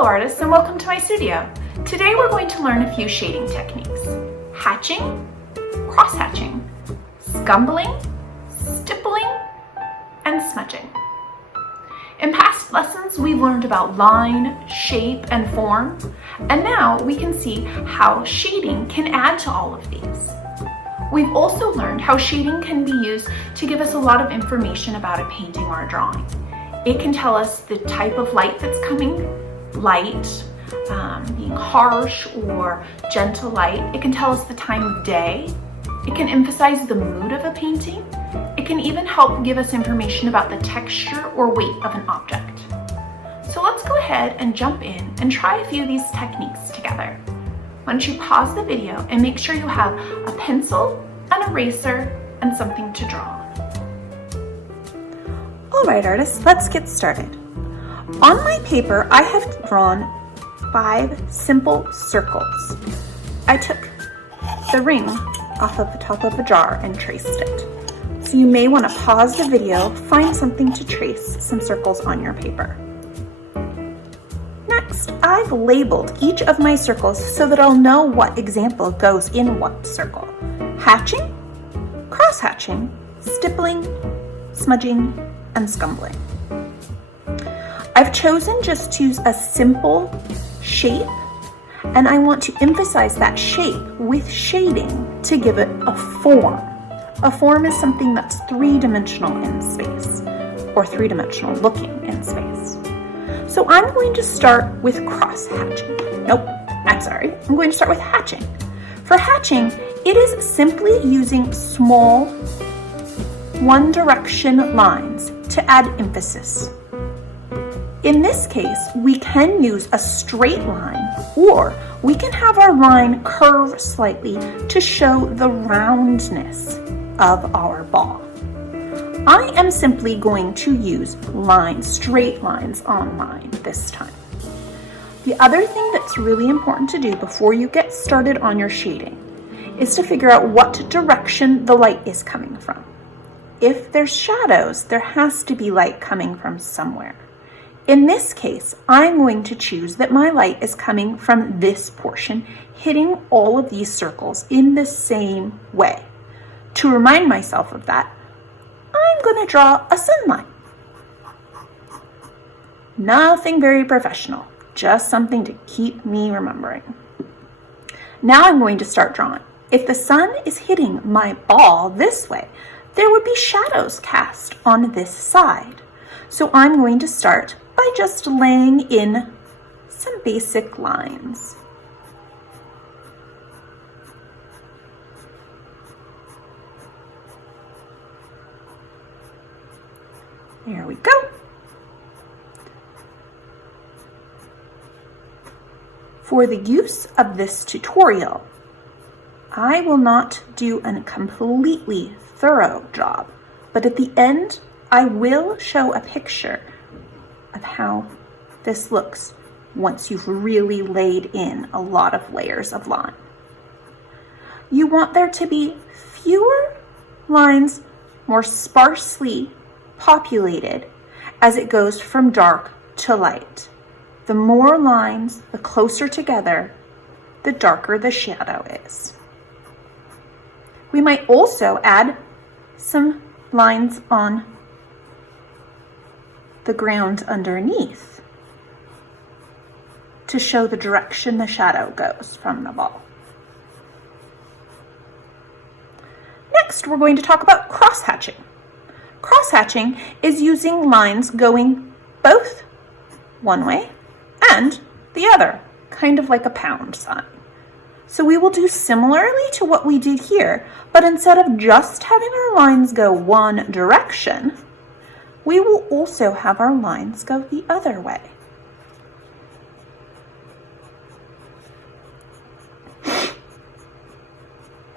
Hello artists and welcome to my studio. Today we're going to learn a few shading techniques. Hatching, cross-hatching, scumbling, stippling, and smudging. In past lessons we've learned about line, shape, and form, and now we can see how shading can add to all of these. We've also learned how shading can be used to give us a lot of information about a painting or a drawing. It can tell us the type of light that's coming, light, being harsh or gentle light. It can tell us the time of day. It can emphasize the mood of a painting. It can even help give us information about the texture or weight of an object. So let's go ahead and jump in and try a few of these techniques together. Why don't you pause the video and make sure you have a pencil, an eraser, and something to draw on. All right, artists, let's get started. On my paper, I have drawn 5 simple circles. I took the ring off of the top of a jar and traced it. So you may want to pause the video, find something to trace some circles on your paper. Next, I've labeled each of my circles so that I'll know what example goes in what circle. Hatching, cross-hatching, stippling, smudging, and scumbling. I've chosen just to use a simple shape, and I want to emphasize that shape with shading to give it a form. A form is something that's three-dimensional in space, or three-dimensional looking in space. So I'm going to start with cross-hatching. I'm going to start with hatching. For hatching, it is simply using small one-direction lines to add emphasis. In this case, we can use a straight line, or we can have our line curve slightly to show the roundness of our ball. I am simply going to use straight lines on mine this time. The other thing that's really important to do before you get started on your shading is to figure out what direction the light is coming from. If there's shadows, there has to be light coming from somewhere. In this case, I'm going to choose that my light is coming from this portion, hitting all of these circles in the same way. To remind myself of that, I'm going to draw a sunlight. Nothing very professional, just something to keep me remembering. Now I'm going to start drawing. If the sun is hitting my ball this way, there would be shadows cast on this side. So I'm going to start by just laying in some basic lines. There we go. For the use of this tutorial, I will not do a completely thorough job, but at the end, I will show a picture of how this looks once you've really laid in a lot of layers of line. You want there to be fewer lines, more sparsely populated as it goes from dark to light. The more lines, the closer together, the darker the shadow is. We might also add some lines on the ground underneath to show the direction the shadow goes from the ball. Next, we're going to talk about cross-hatching. Cross-hatching is using lines going both one way and the other, kind of like a pound sign. So we will do similarly to what we did here, but instead of just having our lines go one direction, we will also have our lines go the other way.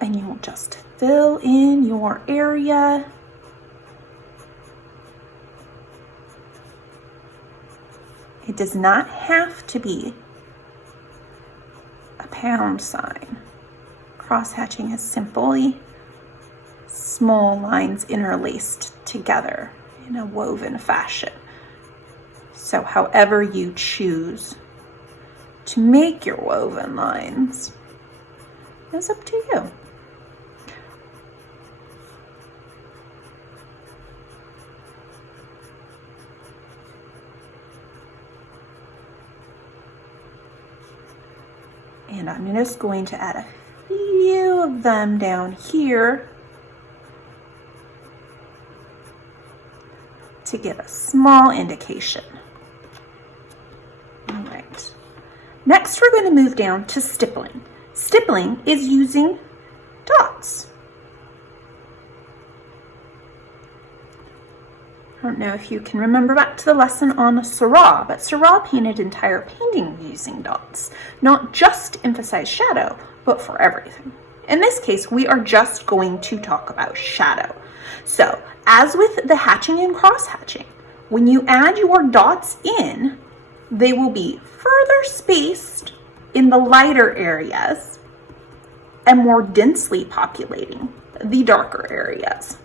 And you will just fill in your area. It does not have to be a pound sign. Cross-hatching is simply small lines interlaced together in a woven fashion. So however you choose to make your woven lines is up to you. And I'm just going to add a few of them down here to give a small indication. All right. Next, we're going to move down to stippling. Stippling is using dots. I don't know if you can remember back to the lesson on Seurat, but Seurat painted entire paintings using dots, not just emphasize shadow, but for everything. In this case, we are just going to talk about shadow. So, as with the hatching and cross hatching, when you add your dots in, they will be further spaced in the lighter areas and more densely populating the darker areas.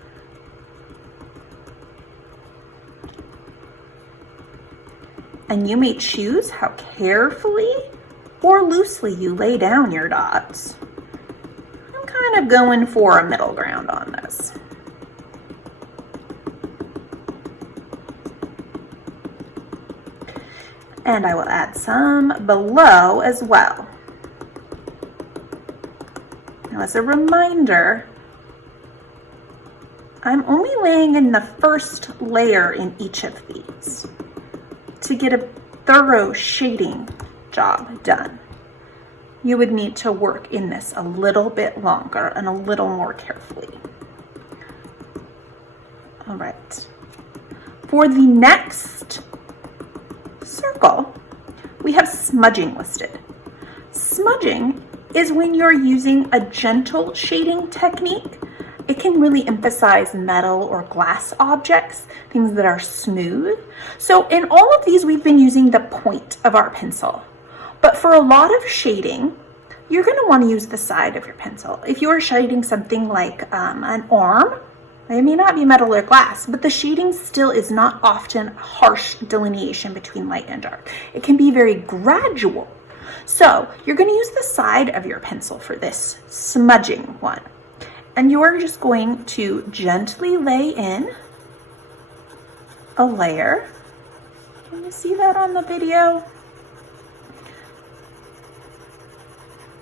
And you may choose how carefully or loosely you lay down your dots. I'm kind of going for a middle ground on this. And I will add some below as well. Now, as a reminder, I'm only laying in the first layer in each of these to get a thorough shading job done. You would need to work in this a little bit longer and a little more carefully. All right. For the next circle, we have smudging listed. Smudging is when you're using a gentle shading technique. It can really emphasize metal or glass objects, things that are smooth. So in all of these, we've been using the point of our pencil. But for a lot of shading, you're going to want to use the side of your pencil. If you are shading something like an arm, it may not be metal or glass, but the shading still is not often harsh delineation between light and dark. It can be very gradual. So you're going to use the side of your pencil for this smudging one. And you're just going to gently lay in a layer. Can you see that on the video?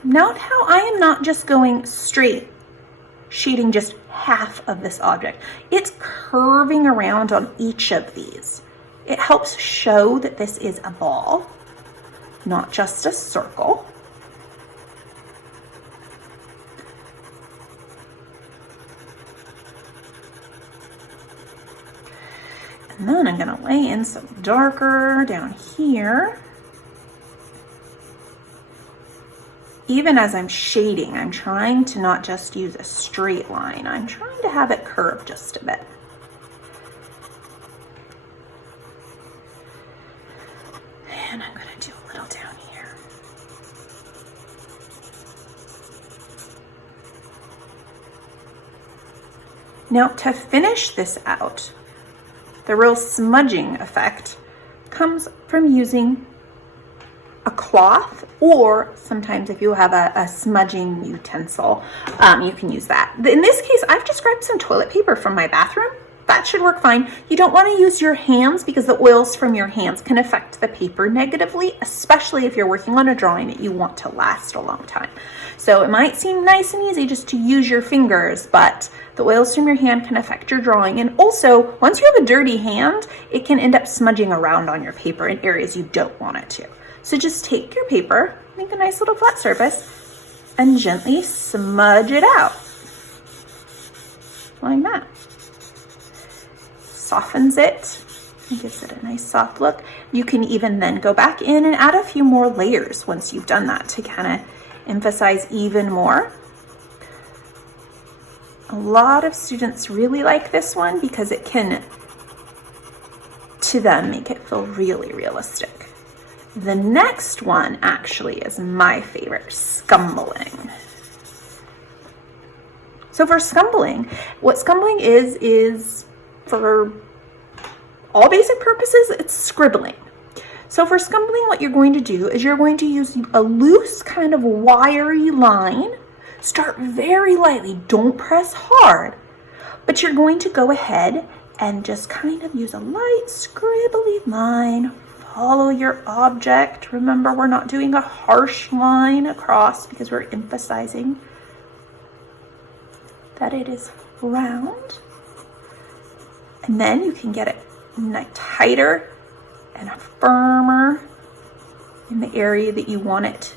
Note how I am not just going straight, shading just half of this object. It's curving around on each of these. It helps show that this is a ball, not just a circle. And then I'm going to lay in some darker down here. Even as I'm shading, I'm trying to not just use a straight line. I'm trying to have it curve just a bit. And I'm going to do a little down here. Now, to finish this out, the real smudging effect comes from using a cloth, or sometimes if you have a smudging utensil, you can use that. In this case, I've just grabbed some toilet paper from my bathroom. That should work fine. You don't want to use your hands because the oils from your hands can affect the paper negatively, especially if you're working on a drawing that you want to last a long time. So it might seem nice and easy just to use your fingers, but the oils from your hand can affect your drawing. And also, once you have a dirty hand, it can end up smudging around on your paper in areas you don't want it to. So just take your paper, make a nice little flat surface, and gently smudge it out. Like that. Softens it and gives it a nice soft look. You can even then go back in and add a few more layers once you've done that to kind of emphasize even more. A lot of students really like this one because it can, to them, make it feel really realistic. The next one actually is my favorite, scumbling. So for scumbling, what scumbling is for all basic purposes, it's scribbling. So for scumbling, what you're going to do is you're going to use a loose kind of wiry line. Start very lightly, don't press hard, but you're going to go ahead and just kind of use a light scribbly line. Follow your object. Remember, we're not doing a harsh line across because we're emphasizing that it is round. And then you can get it tighter and firmer in the area that you want it.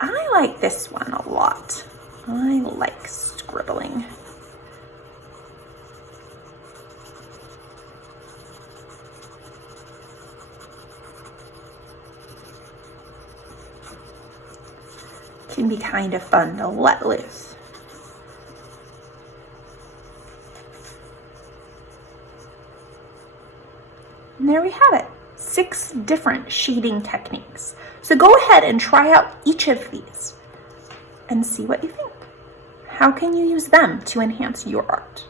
I like this one a lot. I like scribbling. Can be kind of fun to let loose. And there we have it, 6 different shading techniques. So go ahead and try out each of these and see what you think. How can you use them to enhance your art?